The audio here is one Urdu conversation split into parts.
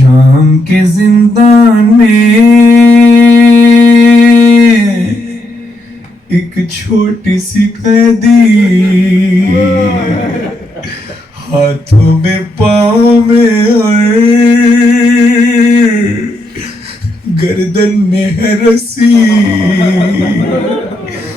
شام کے زندان میں ایک چھوٹی سی قیدی، ہاتھوں میں پاؤں میں اور گردن میں ہے رسی،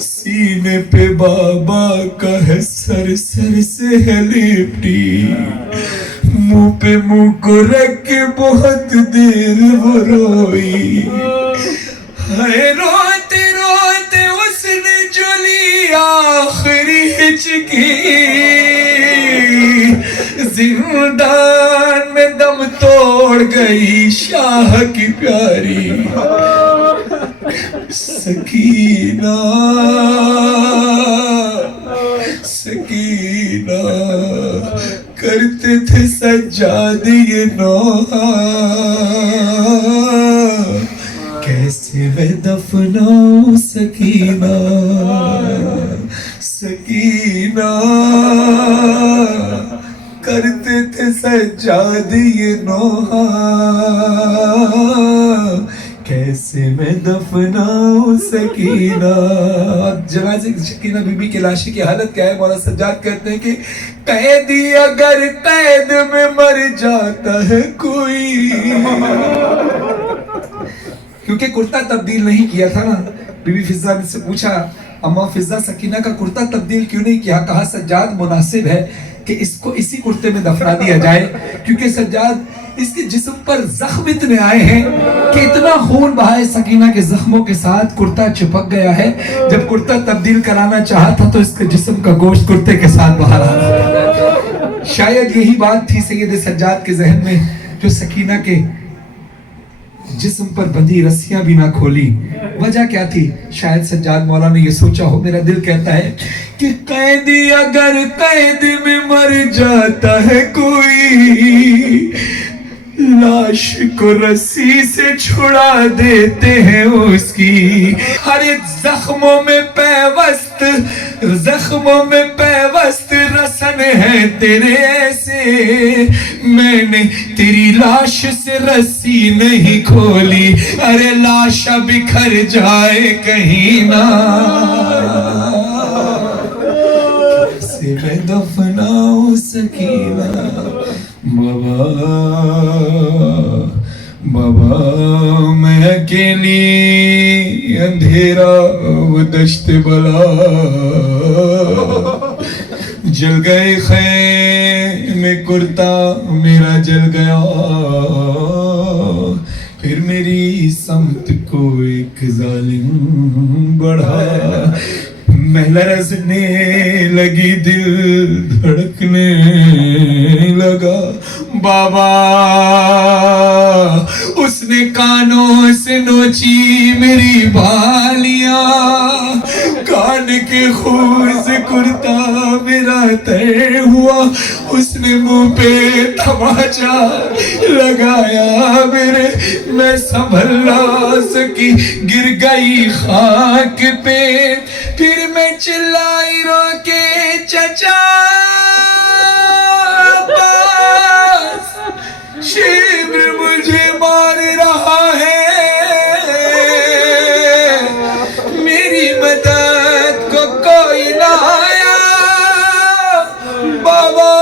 سینے پہ بابا کا ہے سر، سر سے ہے لپٹی، منہ پہ منہ کو رکھ کے بہت دیر وہ روئی، ہائے روتے روتے اس نے جو لی آخری ہچکی، زندان میں دم توڑ گئی شاہ کی پیاری سکینہ، سکینہ کرتے تھے سجاد یہ نوحہ، کیسے میں دفناؤں سکینہ، سکینہ کرتے تھے سجاد یہ نوحہ، کیسے میں دفناؤں سکینہ۔ جنازے سکینہ بی بی کے لاشی کی حالت کیا ہے؟ مولانا سجاد کہتے ہیں کہ قیدی اگر قید میں مر جاتا ہے کوئی، کیونکہ کرتا تبدیل نہیں کیا تھا نا، بی بی فضہ نے سے پوچھا اما فضہ سکینہ کا کرتا تبدیل کیوں نہیں کیا؟ کہا سجاد مناسب ہے کہ اس کو اسی کرتے میں دفنا دیا جائے، کیونکہ سجاد اس کے جسم پر زخم اتنے آئے ہیں کہ اتنا خون بہائے سکینہ کے زخموں کے ساتھ کرتا چپک گیا ہے، جب کرتا تبدیل کرانا چاہا تھا تو اس کے جسم کا گوشت کرتے کے ساتھ باہر آ رہا تھا۔ شاید یہی بات تھی سید سجاد کے ذہن میں جو سکینہ کے جسم پر بندھی رسیاں بھی نہ کھولی۔ وجہ کیا تھی؟ شاید سجاد مولا نے یہ سوچا ہو، میرا دل کہتا ہے کہ قیدی اگر قید میں مر جاتا ہے کوئی، لاش کو رسی سے چھڑا دیتے ہیں اس کی، ہر ایک زخموں میں پیوست، زخموں میں پیوست رسن ہے تیرے ایسے، میں نے تیری لاش سے رسی نہیں کھولی، ارے لاشا بکھر جائے کہیں نہ، کیسے میں دفناؤں سکینہ۔ بابا بابا میں اکیلی اندھیرا و دشت بلا، جل گئے خیم کرتا میرا جل گیا، پھر میری سمت کو ایک ظالم بڑھا، میں لرزنے لگی دل دھڑکنے لگا، بابا اس نے کانوں سے نوچی میری بالیاں، کان کے خون سے کرتا میرا طے ہوا، اس نے منہ پہ تماچا لگایا میرے، میں سنبھل نہ سکی گر گئی خاک پہ، پھر میں چلائی رو کے چچا عباس، شیبر مجھے مار رہا ہے، میری مدد کو کوئی نہ آیا، بابا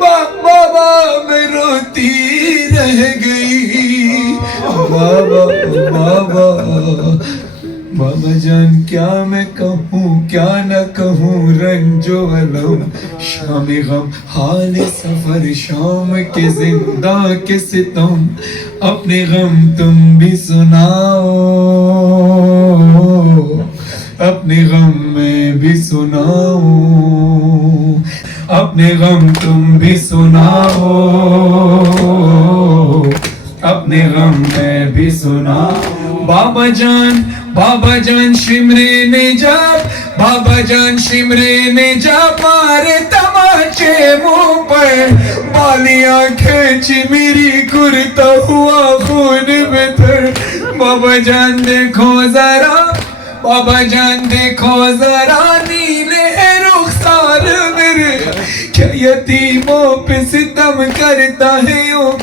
بابا میں روتی رہ گئی، بابا بابا بابا جان کیا میں کہوں کیا نہ کہوں، رنج و علم شام غم حال سفر شام کے زندہ کے ستم، اپنے غم تم بھی سناؤ، اپنے غم میں بھی سناؤ، اپنے غم تم بھی سناؤ، اپنے غم میں بھی سناؤ۔ بابا جان شمرے نے جب، بابا جان شمرے نے جب مارے تماچے منہ پر، بالیاں کھینچی میری کرتا ہوا خون میں تر، بابا جان دیکھو ذرا، بابا جان دیکھو ذرا نیلے رخسار میرے، کیا یتیموں پہ ستم کرتا ہے یوں